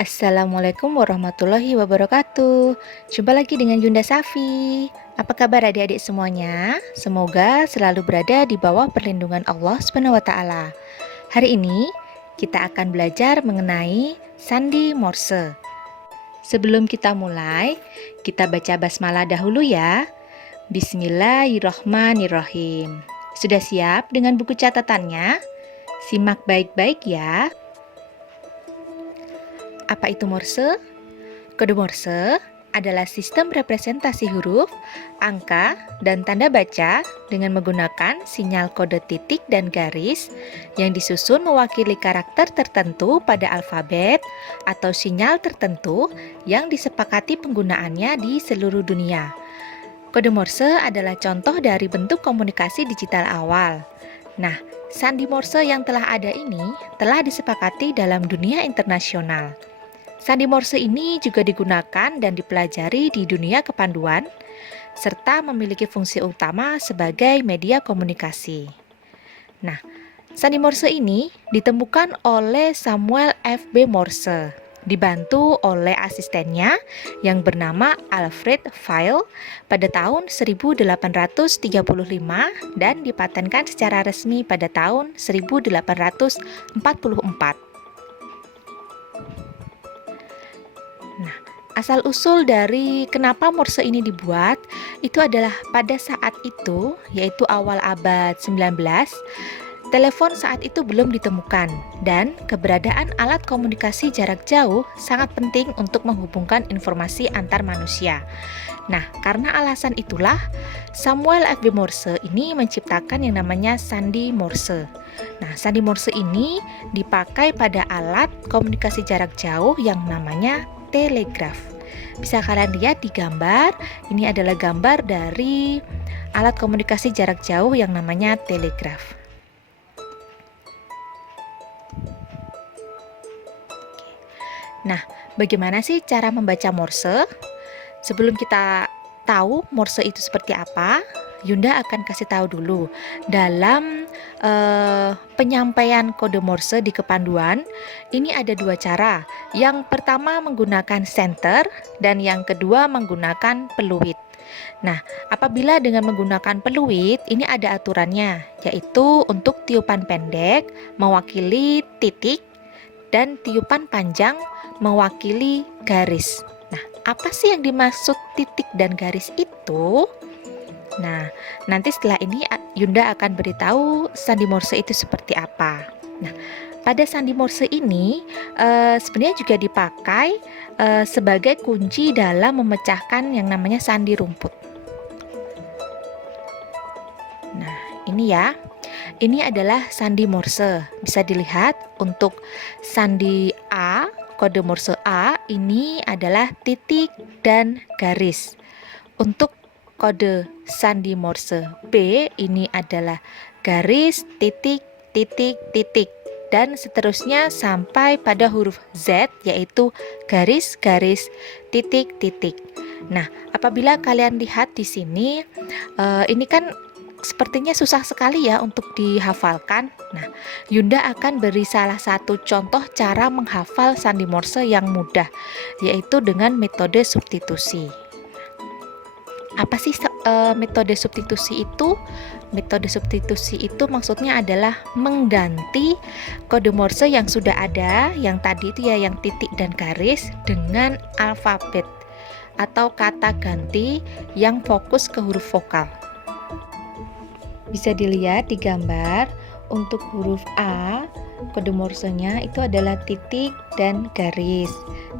Assalamualaikum warahmatullahi wabarakatuh. Jumpa lagi dengan Yunda Safi. Apa kabar adik-adik semuanya? Semoga selalu berada di bawah perlindungan Allah Subhanahu wa taala. Hari ini kita akan belajar mengenai sandi Morse. Sebelum kita mulai, kita baca basmalah dahulu ya. Bismillahirrohmanirrohim. Sudah siap dengan buku catatannya? Simak baik-baik ya. Apa itu Morse? Kode Morse adalah sistem representasi huruf, angka, dan tanda baca dengan menggunakan sinyal kode titik dan garis yang disusun mewakili karakter tertentu pada alfabet atau sinyal tertentu yang disepakati penggunaannya di seluruh dunia. Kode Morse adalah contoh dari bentuk komunikasi digital awal. Nah, sandi Morse yang telah ada ini telah disepakati dalam dunia internasional. Sandi Morse ini juga digunakan dan dipelajari di dunia kepanduan, serta memiliki fungsi utama sebagai media komunikasi. Nah, sandi Morse ini ditemukan oleh Samuel F.B. Morse, dibantu oleh asistennya yang bernama Alfred Vail pada tahun 1835 dan dipatenkan secara resmi pada tahun 1844. Nah, asal-usul dari kenapa Morse ini dibuat itu adalah pada saat itu, yaitu awal abad 19, telepon saat itu belum ditemukan dan keberadaan alat komunikasi jarak jauh sangat penting untuk menghubungkan informasi antar manusia. Nah, karena alasan itulah Samuel F.B. Morse ini menciptakan yang namanya sandi Morse. Nah, sandi Morse ini dipakai pada alat komunikasi jarak jauh yang namanya telegraf. Bisa kalian lihat di gambar, ini adalah gambar dari alat komunikasi jarak jauh yang namanya telegraf. Nah, bagaimana sih cara membaca Morse? Sebelum kita tahu Morse itu seperti apa, Yunda akan kasih tahu dulu dalam penyampaian kode Morse di kepanduan. Ini ada dua cara. Yang pertama menggunakan senter dan yang kedua menggunakan peluit. Nah, apabila dengan menggunakan peluit, ini ada aturannya, yaitu untuk tiupan pendek mewakili titik dan tiupan panjang mewakili garis. Nah, apa sih yang dimaksud titik dan garis itu? Nah, nanti setelah ini Yunda akan beritahu sandi Morse itu seperti apa. Nah, pada sandi Morse ini sebenarnya juga dipakai sebagai kunci dalam memecahkan yang namanya sandi rumput. Nah, ini ya. Ini adalah sandi Morse. Bisa dilihat untuk sandi A, kode Morse A ini adalah titik dan garis. Untuk kode sandi Morse B ini adalah garis, titik, titik, titik, dan seterusnya sampai pada huruf Z, yaitu garis, garis, titik, titik. Nah, apabila kalian lihat di sini, ini kan sepertinya susah sekali ya untuk dihafalkan. Nah, Yunda akan beri salah satu contoh cara menghafal sandi Morse yang mudah, yaitu dengan metode substitusi. Apa sih metode substitusi itu? Metode substitusi itu maksudnya adalah mengganti kode Morse yang sudah ada, yang tadi itu ya yang titik dan garis, dengan alfabet atau kata ganti yang fokus ke huruf vokal. Bisa dilihat di gambar, untuk huruf A, kode Morse-nya itu adalah titik dan garis.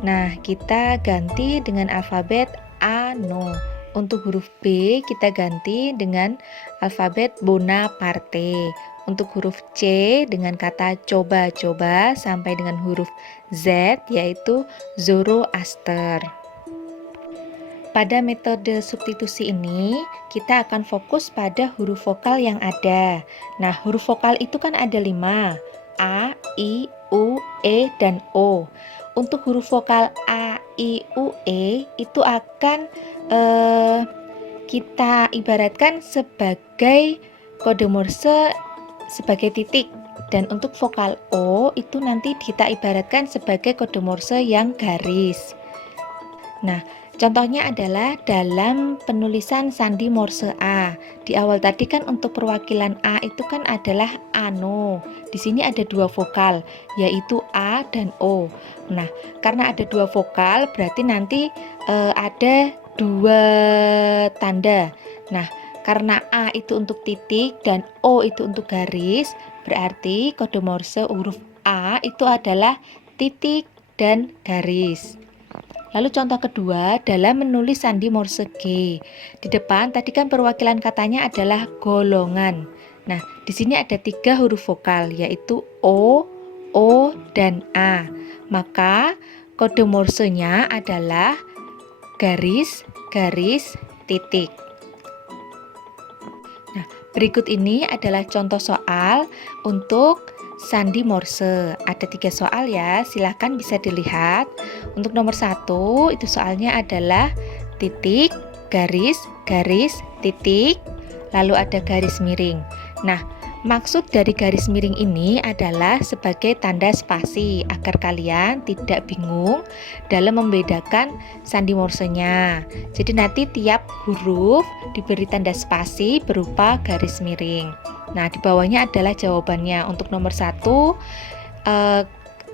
Nah, kita ganti dengan alfabet A, no. Untuk huruf B kita ganti dengan alfabet Bonaparte. Untuk huruf C dengan kata coba-coba sampai dengan huruf Z yaitu Zoroaster. Pada metode substitusi ini kita akan fokus pada huruf vokal yang ada. Nah, huruf vokal itu kan ada 5, A, I, U, E, dan O. Untuk huruf vokal A, I, U, E itu akan kita ibaratkan sebagai kode Morse sebagai titik. Dan untuk vokal O itu nanti kita ibaratkan sebagai kode Morse yang garis. Nah, contohnya adalah dalam penulisan sandi Morse A. Di awal tadi kan untuk perwakilan A itu kan adalah ano. Di sini ada dua vokal, yaitu A dan O. Nah, karena ada dua vokal, berarti nanti ada dua tanda. Nah, karena A itu untuk titik dan O itu untuk garis, berarti kode Morse huruf A itu adalah titik dan garis. Lalu contoh kedua dalam menulis sandi Morse G. Di depan tadi kan perwakilan katanya adalah golongan. Nah, di sini ada 3 huruf vokal yaitu O, dan A. Maka kode Morse-nya adalah garis, garis, titik. Nah, berikut ini adalah contoh soal untuk sandi Morse. Ada 3 soal ya, silahkan bisa dilihat. Untuk nomor 1 itu soalnya adalah titik, garis, garis, titik, lalu ada garis miring. Nah, maksud dari garis miring ini adalah sebagai tanda spasi agar kalian tidak bingung dalam membedakan sandi Morse-nya. Jadi nanti tiap huruf diberi tanda spasi berupa garis miring. Nah, di bawahnya adalah jawabannya. Untuk nomor 1,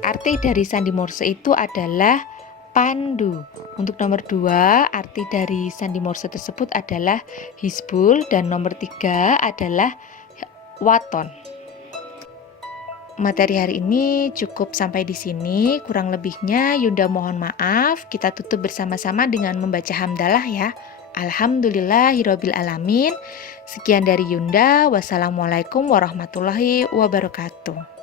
arti dari sandi Morse itu adalah pandu. Untuk nomor 2, arti dari sandi Morse tersebut adalah hizbul, dan nomor 3 adalah waton. Materi hari ini cukup sampai di sini. Kurang lebihnya Yunda mohon maaf. Kita tutup bersama-sama dengan membaca hamdalah ya. Alhamdulillahirabbil alamin. Sekian dari Yunda. Wassalamualaikum warahmatullahi wabarakatuh.